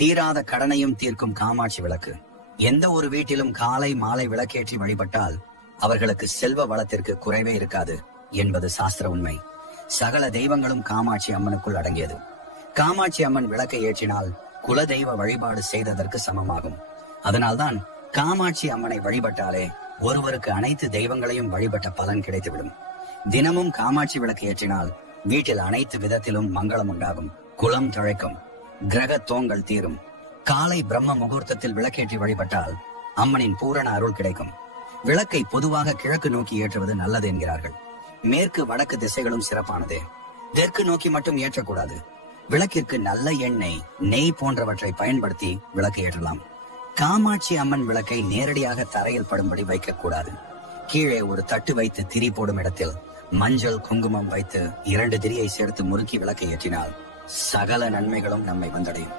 தீராத கடனையும் தீர்க்கும் காமாட்சி விளக்கு. எந்த ஒரு வீட்டிலும் காலை மாலை விளக்கேற்றி வழிபட்டால் அவர்களுக்கு செல்வ வளத்திற்கு குறைவே இருக்காது என்பது சாஸ்திர உண்மை. சகல தெய்வங்களும் காமாட்சி அம்மனுக்குள் அடங்கியது. காமாட்சி அம்மன் விளக்கை ஏற்றினால் குல தெய்வ வழிபாடு செய்ததற்கு சமமாகும். அதனால்தான் காமாட்சி அம்மனை வழிபட்டாலே ஒருவருக்கு அனைத்து தெய்வங்களையும் வழிபட்ட பலன் கிடைத்துவிடும். தினமும் காமாட்சி விளக்கு ஏற்றினால் வீட்டில் அனைத்து விதத்திலும் மங்களம் உண்டாகும், குலம் தழைக்கும், கிரக தோங்கள் தீரும். காலை பிரம்ம முகூர்த்தத்தில் விளக்கேற்றி வழிபட்டால் அம்மனின் பூரண அருள் கிடைக்கும். விளக்கை பொதுவாக கிழக்கு நோக்கி ஏற்றுவது நல்லது என்கிறார்கள். மேற்கு வடக்கு திசைகளும் சிறப்பானதே. தெற்கு நோக்கி மட்டும் ஏற்றக்கூடாது. விளக்கிற்கு நல்ல எண்ணெய், நெய் போன்றவற்றை பயன்படுத்தி விளக்கு ஏற்றலாம். காமாட்சி அம்மன் விளக்கை நேரடியாக தரையில் படும்படி வைக்கக்கூடாது. கீழே ஒரு தட்டு வைத்து திரி போடும் இடத்தில் மஞ்சள் குங்குமம் வைத்து 2 திரியை சேர்த்து முறுக்கி விளக்கை ஏற்றினால் சகல நன்மைகளும் நம்மை வந்தடையும்.